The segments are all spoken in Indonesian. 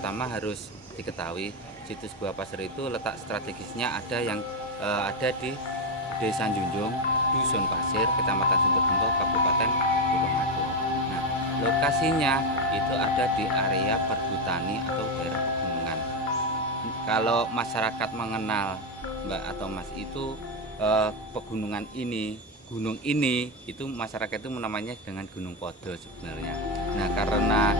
pertama harus diketahui situs Gua Pasir itu letak strategisnya ada di Desa Junjung, Dusun Pasir, Kecamatan Situbondo, Kabupaten Tulungagung. Nah, lokasinya itu ada di area perhutani atau daerah pegunungan. Kalau masyarakat mengenal Mbak atau Mas itu pegunungan ini, gunung ini itu masyarakat itu namanya dengan Gunung Podo sebenarnya. Nah, karena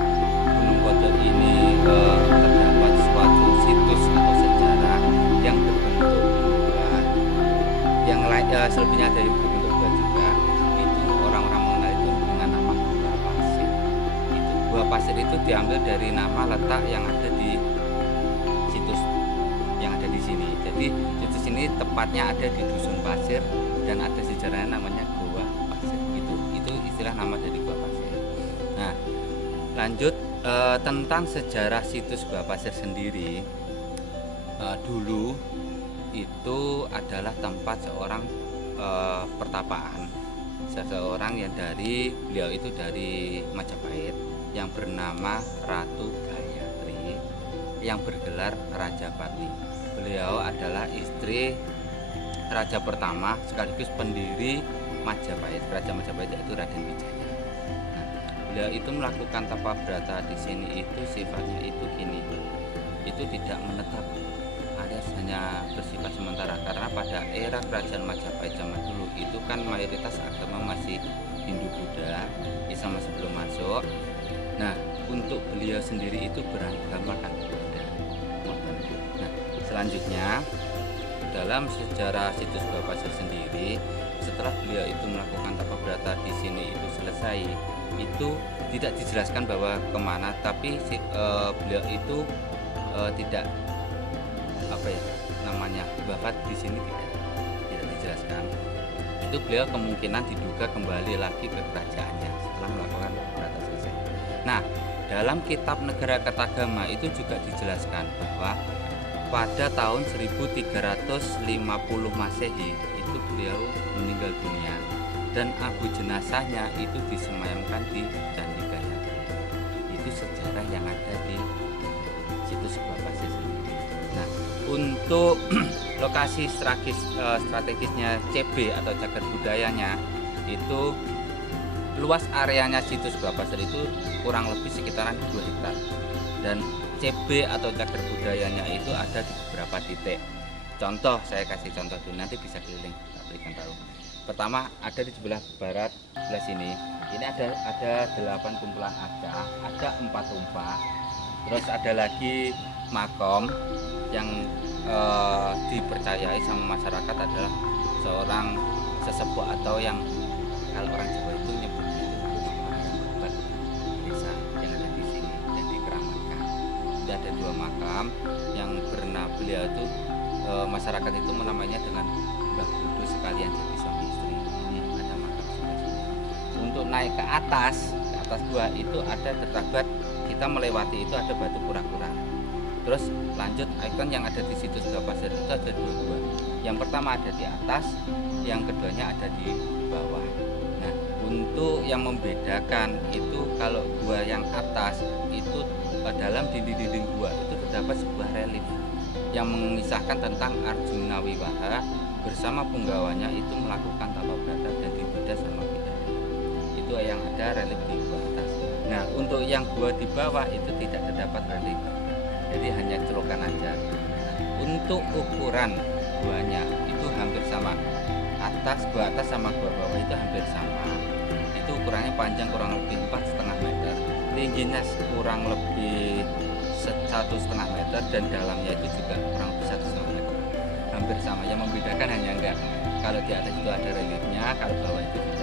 Gunung Podo ini terdapat suatu situs atau sejarah yang berbentuk gua, yang lain selebihnya ada yang berbentuk gua juga, itu orang-orang mengenal itu dengan nama Gua Pasir. Itu Gua Pasir itu diambil dari nama letak yang ada di situs yang ada di sini. Jadi situs ini tepatnya ada di Dusun Pasir dan ada sejarahnya namanya Gua Pasir. Itu istilah nama dari Gua Pasir. Nah, lanjut tentang sejarah situs Gua Pasir sendiri. Dulu itu adalah tempat seorang pertapaan seseorang yang beliau itu dari Majapahit yang bernama Ratu Gayatri yang bergelar Rajapati. Beliau adalah istri raja pertama sekaligus pendiri Majapahit, Raja Majapahit yaitu Raden Wijaya. Nah, beliau itu melakukan tapa brata di sini itu sifatnya itu gini, itu tidak menetap, alias hanya bersifat sementara karena pada era kerajaan Majapahit zaman dulu itu kan mayoritas agama masih Hindu Buddha, Islam masih belum masuk. Nah, untuk beliau sendiri itu beragama kan Buddha. Nah, selanjutnya dalam sejarah situs Gua Pasir sendiri, setelah beliau itu melakukan tapa brata di sini itu selesai, itu tidak dijelaskan bahwa kemana, tapi beliau itu tidak wafat di sini tidak dijelaskan. Itu beliau kemungkinan diduga kembali lagi ke kerajaannya setelah melakukan tapa brata selesai. Nah, dalam kitab Negara Kertagama itu juga dijelaskan bahwa pada tahun 1350 Masehi itu beliau meninggal dunia dan abu jenazahnya itu disemayamkan di Candi Gayatri. Itu sejarah yang ada di situs Gua Pasir sendiri. Nah, untuk lokasi strategisnya CB atau cagar budayanya itu luas areanya situs Gua Pasir itu kurang lebih sekitaran 2 hektar dan CB atau cagar budayanya itu ada di beberapa titik. Contoh, saya kasih contoh dulu, nanti bisa keliling, tak berikan tahu. Pertama ada di sebelah barat, sebelah sini. Ini ada 8 kumpulan arca, ada 4 tumpah. Terus ada lagi makom yang dipercayai sama masyarakat adalah seorang sesepuh atau yang kalau orang Jawa itu nyebutnya itu orang yang berobat desa yang ada di sini dan dikeramatkan. Ada 2 makam yang bernama beliau itu masyarakat itu menamainya dengan Mbah Kudu sekalian jadi suami istri. Ini ada makam sebelah sini. Untuk naik ke atas gua itu ada terdapat, kita melewati itu ada batu kura-kura. Terus lanjut ikon yang ada di situs Gua Pasir itu ada 2 gua. Yang pertama ada di atas, yang keduanya ada di bawah. Nah, untuk yang membedakan itu kalau gua yang atas itu dalam dinding-dinding gua itu terdapat sebuah relief yang mengisahkan tentang Arjuna Wiwaha bersama punggawanya itu melakukan tapa brata dan dibedah sama bidadari. Itu yang ada relief di gua atas. Nah, untuk yang gua di bawah itu tidak terdapat relief, jadi hanya celokan aja. Untuk ukuran guanya itu hampir sama, gua atas sama gua bawah itu hampir sama. Itu ukurannya panjang kurang lebih 4,5 meter, tingginya kurang lebih 1,5 meter dan dalamnya itu juga kurang lebih 1,5 meter, hampir sama. Yang membedakan hanya enggak kalau di atas itu ada reliefnya, kalau bawah itu tidak.